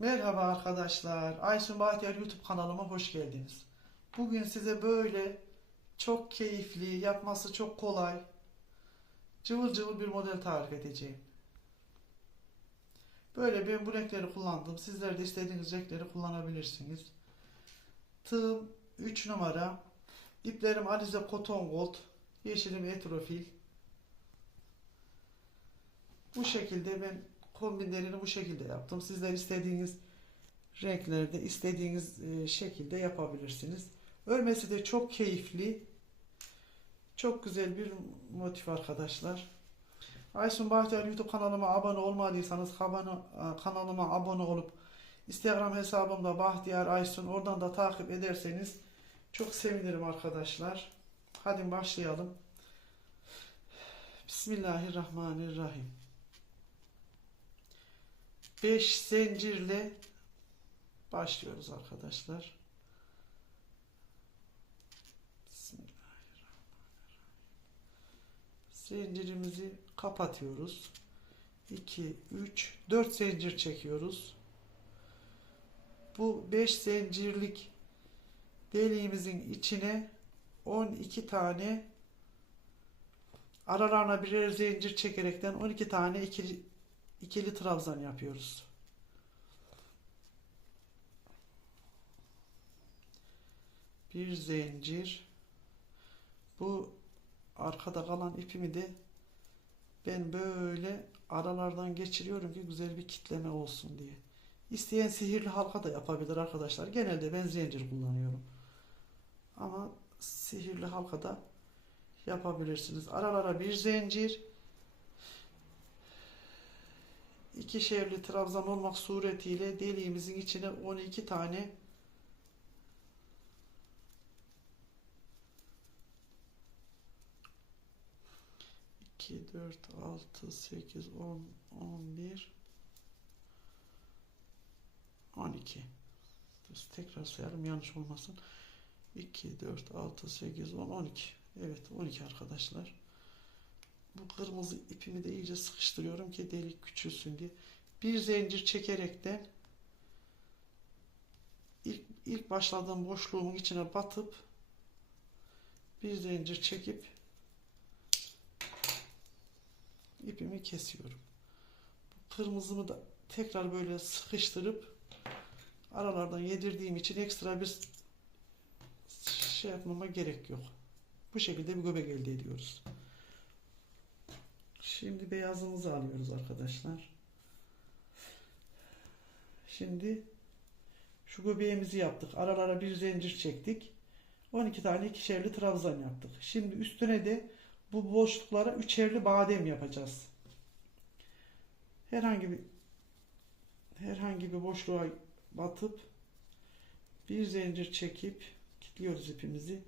Merhaba arkadaşlar. Aysun Bahtiyar YouTube kanalıma hoş geldiniz. Bugün size böyle çok keyifli, yapması çok kolay, cıvıl cıvıl bir model tarif edeceğim. Böyle ben bu renkleri kullandım. Sizler de istediğiniz renkleri kullanabilirsiniz. Tığım 3 numara. İplerim Alize Cotton Gold. Yeşilim Etrofil. Bu şekilde ben kombinlerini bu şekilde yaptım. Sizler istediğiniz renklerde, istediğiniz e, şekilde yapabilirsiniz. Örmesi de çok keyifli. Çok güzel bir motif arkadaşlar. Aysun Bahtiyar YouTube kanalıma abone olmadıysanız e, kanalıma abone olup Instagram hesabımda Bahtiyar Aysun oradan da takip ederseniz çok sevinirim arkadaşlar. Hadi başlayalım. Bismillahirrahmanirrahim. 5 zincirle başlıyoruz arkadaşlar. Zincirimizi kapatıyoruz. 2 3 4 zincir çekiyoruz. Bu 5 zincirlik deliğimizin içine 12 tane aralarına birer zincir çekerekten 12 tane ikili ikili trabzan yapıyoruz. Bir zincir. Bu arkada kalan ipimi de ben böyle aralardan geçiriyorum ki güzel bir kitleme olsun diye. İsteyen sihirli halka da yapabilir arkadaşlar. Genelde ben zincir kullanıyorum. Ama sihirli halka da yapabilirsiniz. Aralara bir zincir ikişerli trabzan olmak suretiyle deliğimizin içine 12 tane iki, dört, altı, sekiz, on, on bir, on iki. Tekrar sayalım yanlış olmasın. 2, 4, 6, 8, 10, 12. Evet 12 arkadaşlar. Bu kırmızı ipimi de iyice sıkıştırıyorum ki delik küçülsün diye. Bir zincir çekerekten ilk, ilk başladığım boşluğumun içine batıp bir zincir çekip ipimi kesiyorum. Bu kırmızımı da tekrar böyle sıkıştırıp aralardan yedirdiğim için ekstra bir şey yapmama gerek yok. Bu şekilde bir göbek elde ediyoruz. Şimdi beyazımızı alıyoruz arkadaşlar. Şimdi şu göbeğimizi yaptık. Aralara bir zincir çektik. 12 tane ikişerli trabzan yaptık. Şimdi üstüne de bu boşluklara üçerli badem yapacağız. Herhangi bir herhangi bir boşluğa batıp bir zincir çekip kilitliyoruz ipimizi.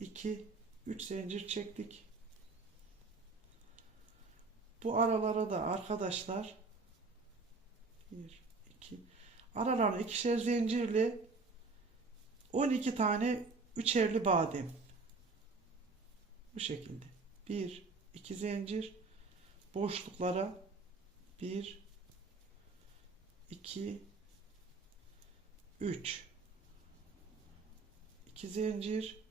2 3 zincir çektik. Bu aralara da arkadaşlar 1 2 aralarına ikişer zincirle 12 tane üçerli badem. Bu şekilde. 1 2 zincir boşluklara 1 2 3 2 zincir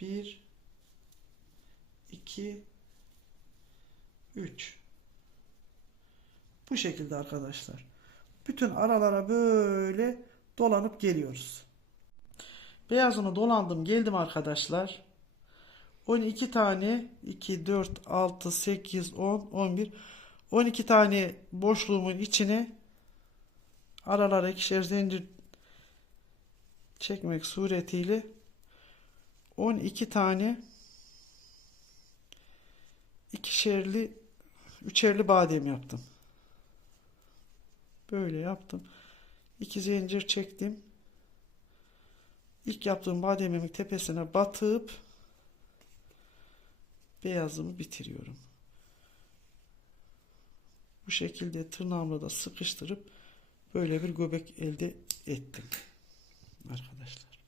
1 2 3 Bu şekilde arkadaşlar. Bütün aralara böyle dolanıp geliyoruz. Beyazını dolandım geldim arkadaşlar. 12 tane 2 4 6 8 10 11 12 tane boşluğumun içine aralara ikişer zincir çekmek suretiyle 12 tane ikişerli üçerli badem yaptım. Böyle yaptım. İki zincir çektim. İlk yaptığım bademimin tepesine batıp beyazımı bitiriyorum. Bu şekilde tırnağımla da sıkıştırıp böyle bir göbek elde ettim. Arkadaşlar.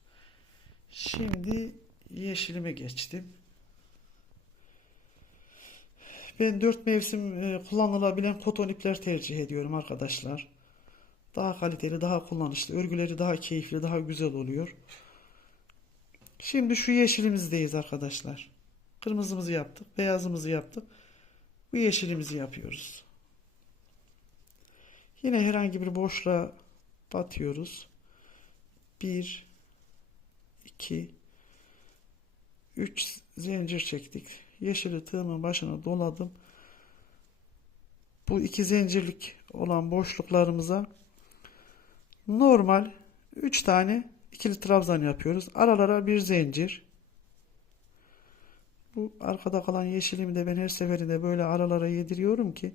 Şimdi yeşilime geçtim. Ben dört mevsim e, kullanılabilen koton ipler tercih ediyorum arkadaşlar. Daha kaliteli, daha kullanışlı, örgüleri daha keyifli, daha güzel oluyor. Şimdi şu yeşilimizdeyiz arkadaşlar. Kırmızımızı yaptık, beyazımızı yaptık. Bu yeşilimizi yapıyoruz. Yine herhangi bir boşluğa batıyoruz. 1 2 3 zincir çektik. Yeşili tığımın başına doladım. Bu iki zincirlik olan boşluklarımıza normal 3 tane ikili trabzan yapıyoruz. Aralara bir zincir. Bu arkada kalan yeşilimi de ben her seferinde böyle aralara yediriyorum ki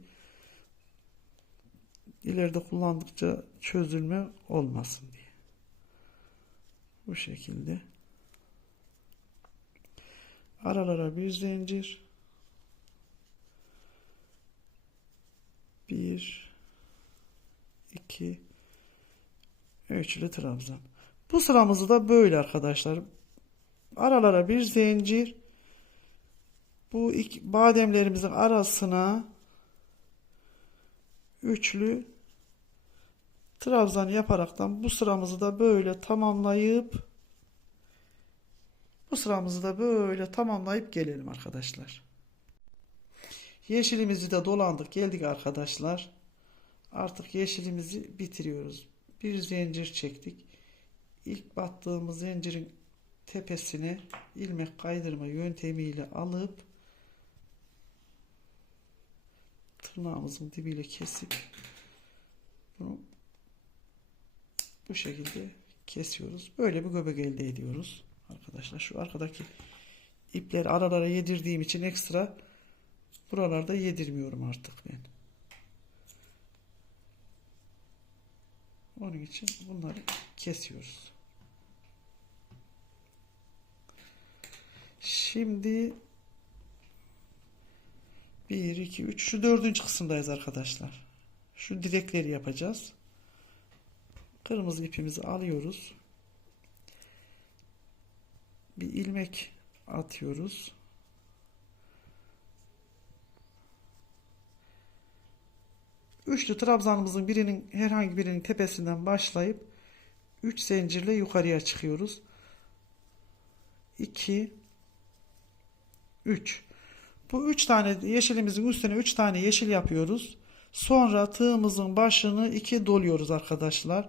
ileride kullandıkça çözülme olmasın diye. Bu şekilde. Aralara bir zincir. Bir, iki, üçlü trabzan. Bu sıramızı da böyle arkadaşlar. Aralara bir zincir. Bu iki bademlerimizin arasına üçlü trabzan yaparaktan bu sıramızı da böyle tamamlayıp bu sıramızı da böyle tamamlayıp gelelim arkadaşlar. Yeşilimizi de dolandık geldik arkadaşlar. Artık yeşilimizi bitiriyoruz. Bir zincir çektik. İlk battığımız zincirin tepesine ilmek kaydırma yöntemiyle alıp tırnağımızın dibiyle kesip bunu bu şekilde kesiyoruz. Böyle bir göbek elde ediyoruz. Arkadaşlar şu arkadaki ipleri aralara yedirdiğim için ekstra buralarda yedirmiyorum artık ben. Onun için bunları kesiyoruz. Şimdi 1, 2, 3 şu dördüncü kısımdayız arkadaşlar. Şu direkleri yapacağız. Kırmızı ipimizi alıyoruz. Bir ilmek atıyoruz. Üçlü trabzanımızın birinin herhangi birinin tepesinden başlayıp 3 zincirle yukarıya çıkıyoruz. 2 3 Bu 3 tane yeşilimizin üstüne 3 tane yeşil yapıyoruz. Sonra tığımızın başını 2 doluyoruz arkadaşlar.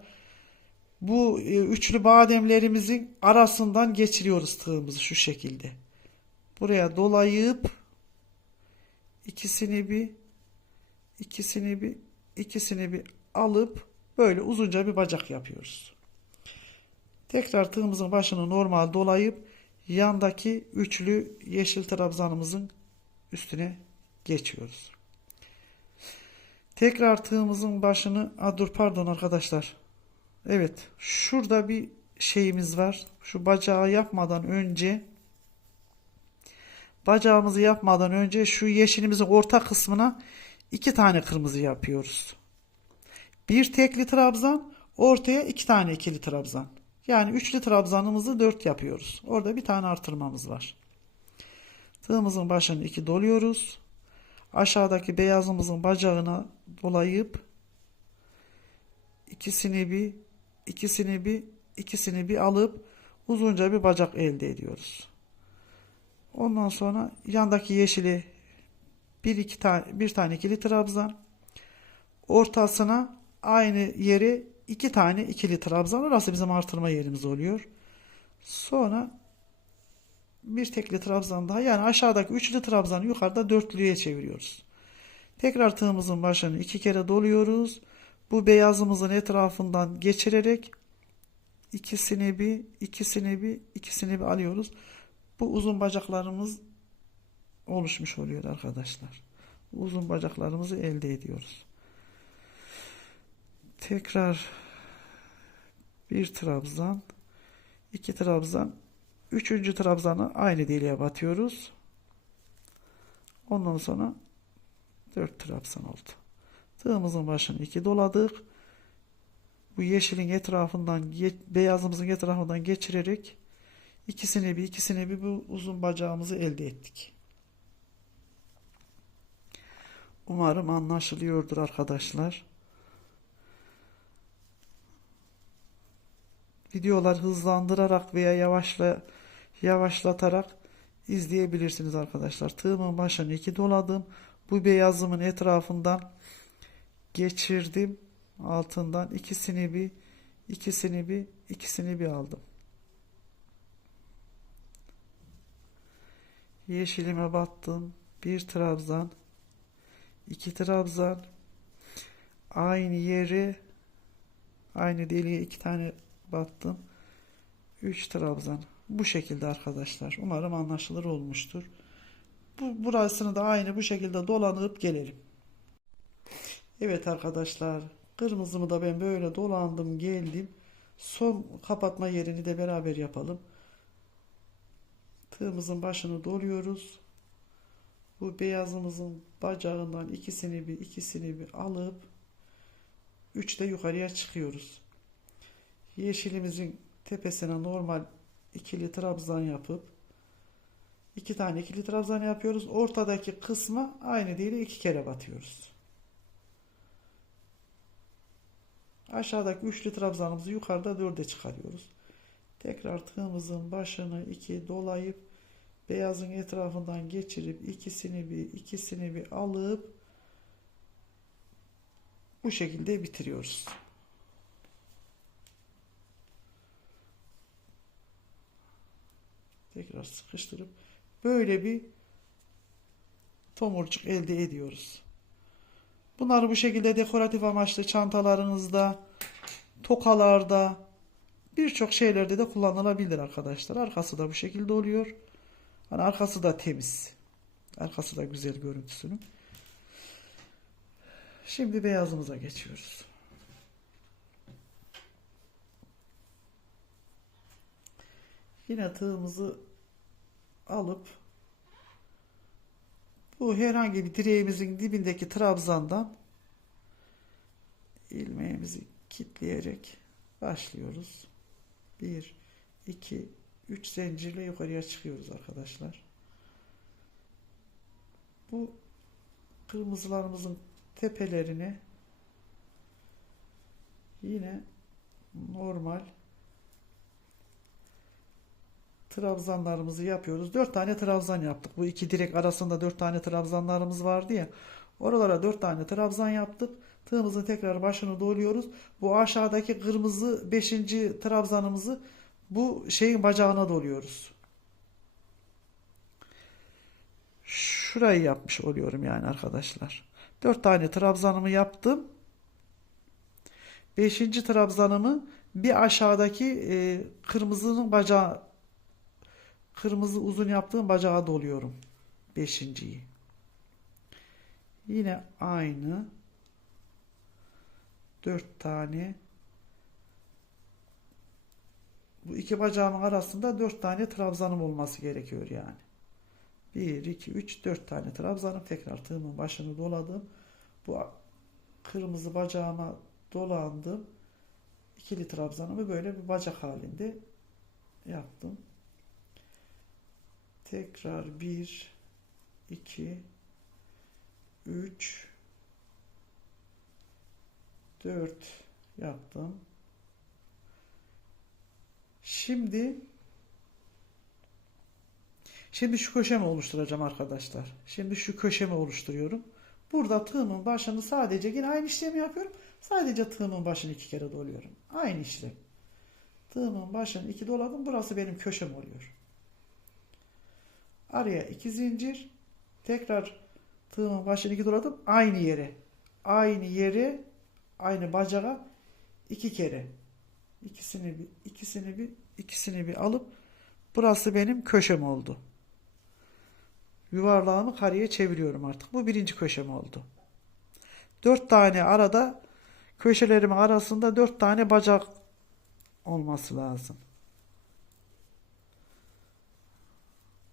Bu e, üçlü bademlerimizin arasından geçiriyoruz tığımızı şu şekilde. Buraya dolayıp ikisini bir ikisini bir ikisini bir alıp böyle uzunca bir bacak yapıyoruz. Tekrar tığımızın başını normal dolayıp yandaki üçlü yeşil trabzanımızın üstüne geçiyoruz. Tekrar tığımızın başını, a dur pardon arkadaşlar. Evet, şurada bir şeyimiz var. Şu bacağı yapmadan önce bacağımızı yapmadan önce şu yeşilimizin orta kısmına iki tane kırmızı yapıyoruz. Bir tekli trabzan, ortaya iki tane ikili trabzan. Yani üçlü trabzanımızı dört yapıyoruz. Orada bir tane artırmamız var. Tığımızın başını iki doluyoruz. Aşağıdaki beyazımızın bacağına dolayıp ikisini bir ikisini bir ikisini bir alıp uzunca bir bacak elde ediyoruz. Ondan sonra yandaki yeşili bir iki tane bir tane ikili trabzan ortasına aynı yeri iki tane ikili trabzan orası bizim artırma yerimiz oluyor. Sonra bir tekli trabzan daha yani aşağıdaki üçlü trabzanı yukarıda dörtlüye çeviriyoruz. Tekrar tığımızın başını iki kere doluyoruz. Bu beyazımızın etrafından geçirerek ikisini bir, ikisini bir, ikisini bir alıyoruz. Bu uzun bacaklarımız oluşmuş oluyor arkadaşlar. Uzun bacaklarımızı elde ediyoruz. Tekrar bir trabzan, iki trabzan, üçüncü trabzanı aynı deliğe batıyoruz. Ondan sonra dört trabzan oldu. Tığımızın başını iki doladık. Bu yeşilin etrafından, beyazımızın etrafından geçirerek ikisini bir ikisini bir bu uzun bacağımızı elde ettik. Umarım anlaşılıyordur arkadaşlar. Videolar hızlandırarak veya yavaşla yavaşlatarak izleyebilirsiniz arkadaşlar. Tığımın başını iki doladım. Bu beyazımın etrafından geçirdim. Altından ikisini bir ikisini bir ikisini bir aldım. Yeşilime battım. Bir trabzan, iki trabzan, aynı yere, aynı deliğe iki tane battım. Üç trabzan. Bu şekilde arkadaşlar. Umarım anlaşılır olmuştur. Bu, burasını da aynı bu şekilde dolanıp gelelim. Evet arkadaşlar. Kırmızımı da ben böyle dolandım geldim. Son kapatma yerini de beraber yapalım. Tığımızın başını doluyoruz. Bu beyazımızın bacağından ikisini bir ikisini bir alıp üçte yukarıya çıkıyoruz. Yeşilimizin tepesine normal ikili trabzan yapıp iki tane ikili trabzan yapıyoruz. Ortadaki kısma aynı değil iki kere batıyoruz. Aşağıdaki üçlü trabzanımızı yukarıda dörde çıkarıyoruz. Tekrar tığımızın başını iki dolayıp beyazın etrafından geçirip ikisini bir ikisini bir alıp bu şekilde bitiriyoruz. Tekrar sıkıştırıp böyle bir tomurcuk elde ediyoruz. Bunları bu şekilde dekoratif amaçlı çantalarınızda, tokalarda, birçok şeylerde de kullanılabilir arkadaşlar. Arkası da bu şekilde oluyor. Hani arkası da temiz. Arkası da güzel görüntüsünün. Şimdi beyazımıza geçiyoruz. Yine tığımızı alıp bu herhangi bir direğimizin dibindeki trabzandan ilmeğimizi kitleyerek başlıyoruz. 1 2 3 zincirle yukarıya çıkıyoruz arkadaşlar. Bu kırmızılarımızın tepelerine yine normal trabzanlarımızı yapıyoruz. 4 tane trabzan yaptık. Bu iki direk arasında 4 tane trabzanlarımız vardı ya. Oralara 4 tane trabzan yaptık. Tığımızın tekrar başını doluyoruz. Bu aşağıdaki kırmızı 5. trabzanımızı bu şeyin bacağına doluyoruz. Şurayı yapmış oluyorum yani arkadaşlar. 4 tane trabzanımı yaptım. 5. trabzanımı bir aşağıdaki e, kırmızının bacağı kırmızı uzun yaptığım bacağa doluyorum. Beşinciyi. Yine aynı dört tane bu iki bacağımın arasında dört tane trabzanım olması gerekiyor yani. Bir, iki, üç, dört tane trabzanım. Tekrar tığımın başını doladım. Bu kırmızı bacağıma dolandım. İkili trabzanımı böyle bir bacak halinde yaptım. Tekrar 1 2 3 4 yaptım. Şimdi Şimdi şu köşemi oluşturacağım arkadaşlar. Şimdi şu köşemi oluşturuyorum. Burada tığımın başını sadece yine aynı işlemi yapıyorum. Sadece tığımın başını iki kere doluyorum. Aynı işlem. Tığımın başını iki doladım. Burası benim köşem oluyor. Araya iki zincir. Tekrar tığımın başını iki doladım. Aynı yere. Aynı yere aynı bacağa iki kere. İkisini bir, ikisini bir, ikisini bir alıp burası benim köşem oldu. Yuvarlağımı kareye çeviriyorum artık. Bu birinci köşem oldu. Dört tane arada köşelerimin arasında dört tane bacak olması lazım.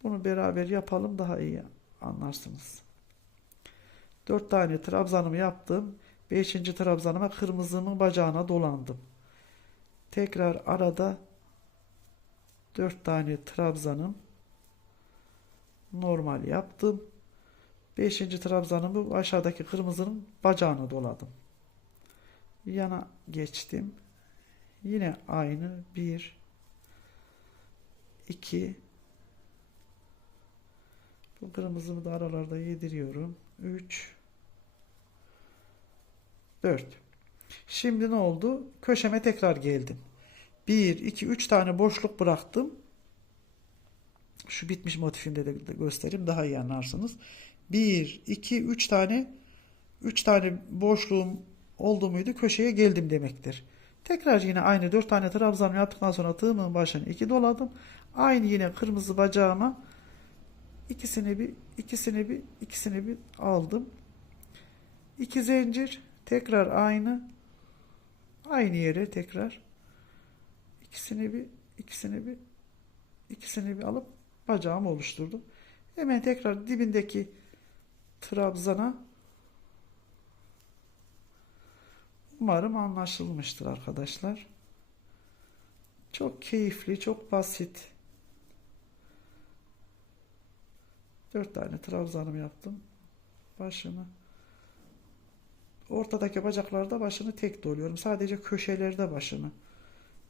Bunu beraber yapalım daha iyi anlarsınız. 4 tane trabzanımı yaptım. 5. trabzanıma kırmızımın bacağına dolandım. Tekrar arada 4 tane trabzanım normal yaptım. Beşinci trabzanımı bu aşağıdaki kırmızının bacağına doladım. Yana geçtim. Yine aynı. Bir, iki, bu kırmızımı da aralarda yediriyorum. Üç, dört. Şimdi ne oldu? Köşeme tekrar geldim. Bir, iki, üç tane boşluk bıraktım. Şu bitmiş motifinde de de göstereyim daha iyi anlarsınız. 1, 2, 3 tane 3 tane boşluğum oldu muydu köşeye geldim demektir. Tekrar yine aynı 4 tane trabzan yaptıktan sonra tığımın başını 2 doladım. Aynı yine kırmızı bacağıma ikisini bir ikisini bir ikisini bir aldım. 2 zincir tekrar aynı aynı yere tekrar ikisini bir ikisini bir ikisini bir alıp bacağımı oluşturdum. Hemen tekrar dibindeki trabzana umarım anlaşılmıştır arkadaşlar. Çok keyifli, çok basit. Dört tane trabzanım yaptım. Başını ortadaki bacaklarda başını tek doluyorum. Sadece köşelerde başını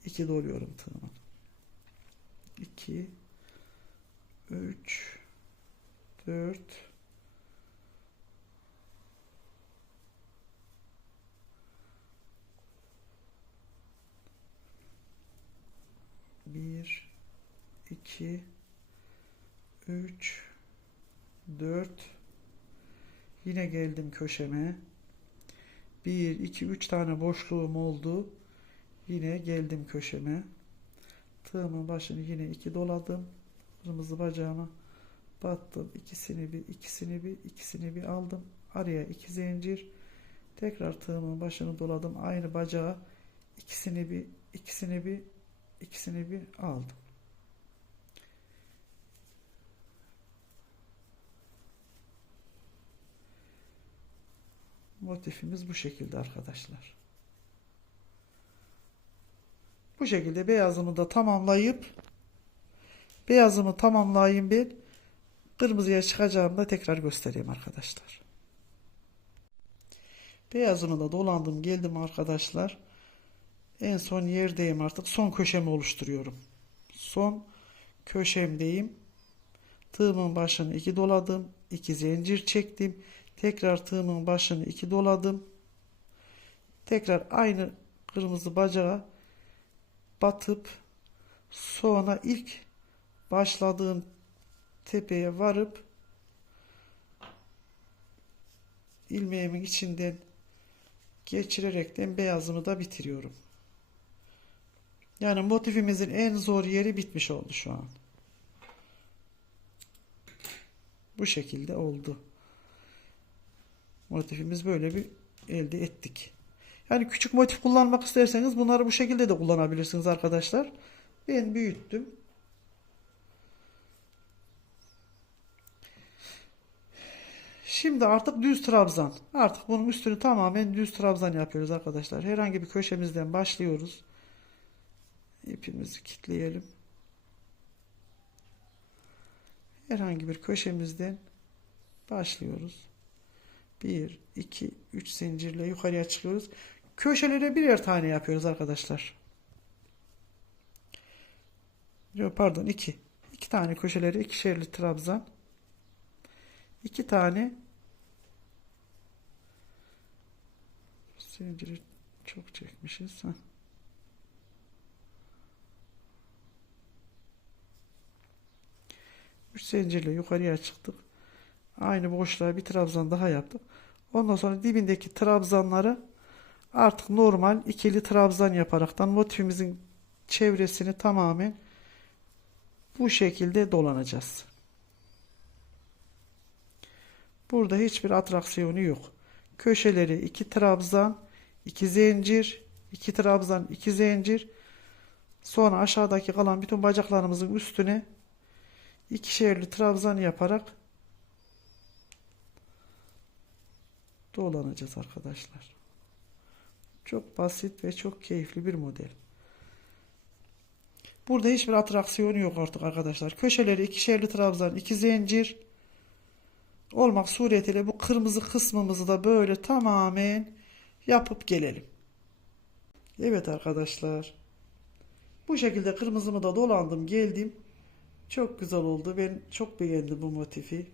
iki doluyorum tığımın. 2 3 4 1 2 3 4 Yine geldim köşeme. 1 2 3 tane boşluğum oldu. Yine geldim köşeme. Tığımın başını yine iki doladım. Kırmızı bacağıma battım. İkisini bir, ikisini bir, ikisini bir aldım. Araya iki zincir. Tekrar tığımın başını doladım. Aynı bacağı ikisini bir, ikisini bir, ikisini bir aldım. Motifimiz bu şekilde arkadaşlar. Bu şekilde beyazımı da tamamlayıp beyazımı tamamlayayım bir kırmızıya çıkacağımda tekrar göstereyim arkadaşlar. Beyazımı da dolandım geldim arkadaşlar. En son yerdeyim artık. Son köşemi oluşturuyorum. Son köşemdeyim. Tığımın başını iki doladım. iki zincir çektim. Tekrar tığımın başını iki doladım. Tekrar aynı kırmızı bacağı batıp sonra ilk başladığım tepeye varıp ilmeğimin içinden geçirerekten beyazını da bitiriyorum. Yani motifimizin en zor yeri bitmiş oldu şu an. Bu şekilde oldu. Motifimiz böyle bir elde ettik. Yani küçük motif kullanmak isterseniz bunları bu şekilde de kullanabilirsiniz arkadaşlar. Ben büyüttüm. Şimdi artık düz trabzan. Artık bunun üstünü tamamen düz trabzan yapıyoruz arkadaşlar. Herhangi bir köşemizden başlıyoruz. İpimizi kilitleyelim. Herhangi bir köşemizden başlıyoruz. 1, 2, 3 zincirle yukarıya çıkıyoruz. Köşelere birer tane yapıyoruz arkadaşlar. Yok pardon 2. 2 tane köşeleri ikişerli trabzan. 2 tane zinciri çok çekmişiz. Heh. Üç zincirle yukarıya çıktık. Aynı boşluğa bir trabzan daha yaptık. Ondan sonra dibindeki trabzanları artık normal ikili trabzan yaparaktan motifimizin çevresini tamamen bu şekilde dolanacağız. Burada hiçbir atraksiyonu yok. Köşeleri iki trabzan, iki zincir, iki trabzan, iki zincir. Sonra aşağıdaki kalan bütün bacaklarımızın üstüne ikişerli trabzan yaparak dolanacağız arkadaşlar. Çok basit ve çok keyifli bir model. Burada hiçbir atraksiyonu yok artık arkadaşlar. Köşeleri ikişerli trabzan, iki zincir. olmak suretiyle bu kırmızı kısmımızı da böyle tamamen yapıp gelelim. Evet arkadaşlar. Bu şekilde kırmızımı da dolandım geldim. Çok güzel oldu. Ben çok beğendim bu motifi.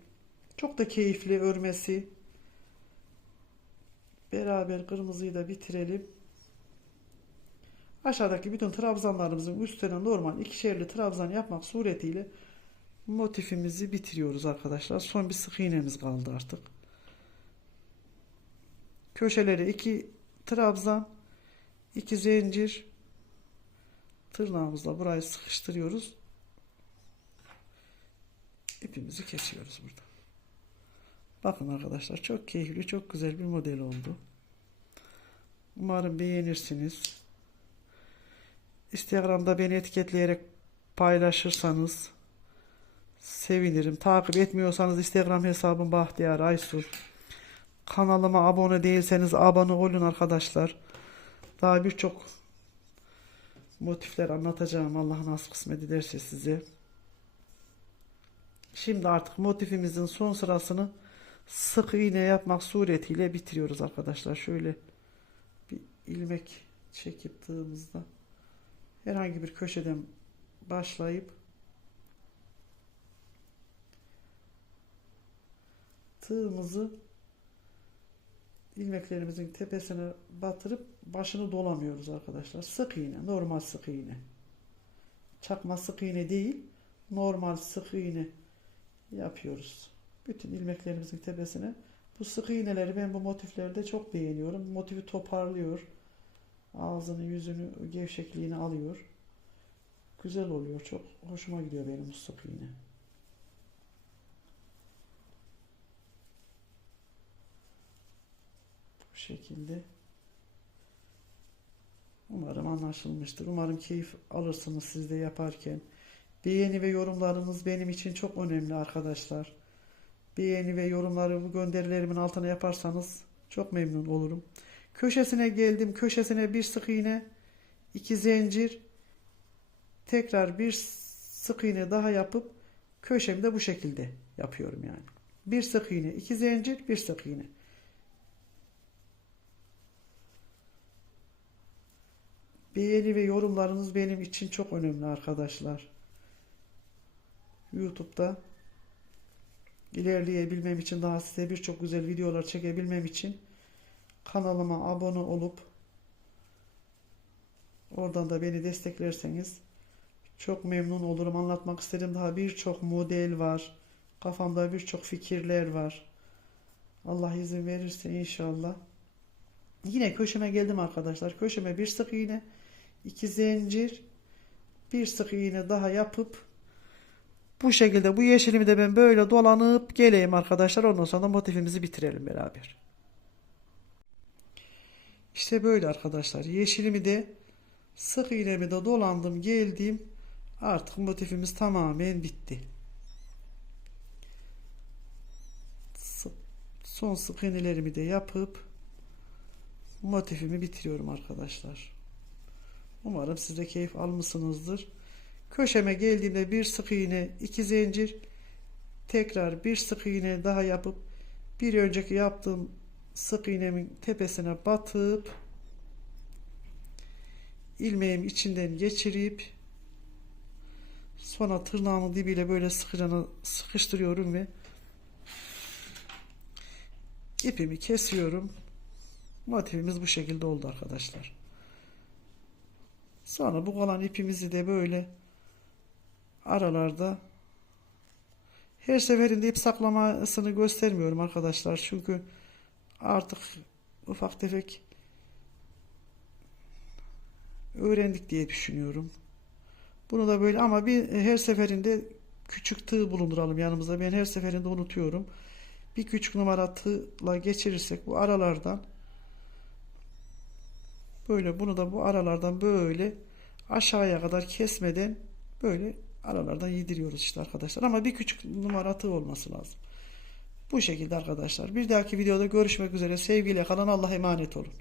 Çok da keyifli örmesi. Beraber kırmızıyı da bitirelim. Aşağıdaki bütün trabzanlarımızın üstüne normal ikişerli trabzan yapmak suretiyle motifimizi bitiriyoruz arkadaşlar. Son bir sık iğnemiz kaldı artık. Köşelere iki trabzan, iki zincir tırnağımızla burayı sıkıştırıyoruz. İpimizi kesiyoruz burada. Bakın arkadaşlar çok keyifli, çok güzel bir model oldu. Umarım beğenirsiniz. Instagram'da beni etiketleyerek paylaşırsanız sevinirim. Takip etmiyorsanız Instagram hesabım Bahtiyar Aysu. Kanalıma abone değilseniz abone olun arkadaşlar. Daha birçok motifler anlatacağım Allah nasip kısmet ederse size. Şimdi artık motifimizin son sırasını sık iğne yapmak suretiyle bitiriyoruz arkadaşlar. Şöyle bir ilmek çekip tığımızda herhangi bir köşeden başlayıp tığımızı ilmeklerimizin tepesine batırıp başını dolamıyoruz arkadaşlar. Sık iğne, normal sık iğne. Çakma sık iğne değil, normal sık iğne yapıyoruz. Bütün ilmeklerimizin tepesine. Bu sık iğneleri ben bu motiflerde çok beğeniyorum. Motifi toparlıyor. Ağzını, yüzünü, gevşekliğini alıyor. Güzel oluyor. Çok hoşuma gidiyor benim bu sık iğne. Bu şekilde. Umarım anlaşılmıştır. Umarım keyif alırsınız siz de yaparken. Beğeni ve yorumlarınız benim için çok önemli arkadaşlar. Beğeni ve yorumları gönderilerimin altına yaparsanız çok memnun olurum. Köşesine geldim. Köşesine bir sık iğne, iki zincir, tekrar bir sık iğne daha yapıp köşemi de bu şekilde yapıyorum yani. Bir sık iğne, iki zincir, bir sık iğne. Beğeni ve yorumlarınız benim için çok önemli arkadaşlar. YouTube'da ilerleyebilmem için daha size birçok güzel videolar çekebilmem için kanalıma abone olup oradan da beni desteklerseniz çok memnun olurum. Anlatmak istedim daha birçok model var. Kafamda birçok fikirler var. Allah izin verirse inşallah. Yine köşeme geldim arkadaşlar. Köşeme bir sık iğne, iki zincir, bir sık iğne daha yapıp bu şekilde bu yeşilimi de ben böyle dolanıp geleyim arkadaşlar. Ondan sonra motifimizi bitirelim beraber. İşte böyle arkadaşlar. Yeşilimi de sık iğnemi de dolandım geldim. Artık motifimiz tamamen bitti. Son sık iğnelerimi de yapıp motifimi bitiriyorum arkadaşlar. Umarım siz de keyif almışsınızdır. Köşeme geldiğimde bir sık iğne, iki zincir, tekrar bir sık iğne daha yapıp bir önceki yaptığım sık iğnemin tepesine batıp ilmeğimi içinden geçirip sonra tırnağımın dibiyle böyle sıkıcana sıkıştırıyorum ve ipimi kesiyorum. Motifimiz bu şekilde oldu arkadaşlar. Sonra bu kalan ipimizi de böyle aralarda her seferinde ip saklamasını göstermiyorum arkadaşlar. Çünkü artık ufak tefek öğrendik diye düşünüyorum. Bunu da böyle ama bir her seferinde küçük tığ bulunduralım yanımızda. Ben her seferinde unutuyorum. Bir küçük numara tığla geçirirsek bu aralardan böyle bunu da bu aralardan böyle aşağıya kadar kesmeden böyle aralardan yediriyoruz işte arkadaşlar. Ama bir küçük numara tığ olması lazım. Bu şekilde arkadaşlar. Bir dahaki videoda görüşmek üzere. Sevgiyle kalın. Allah'a emanet olun.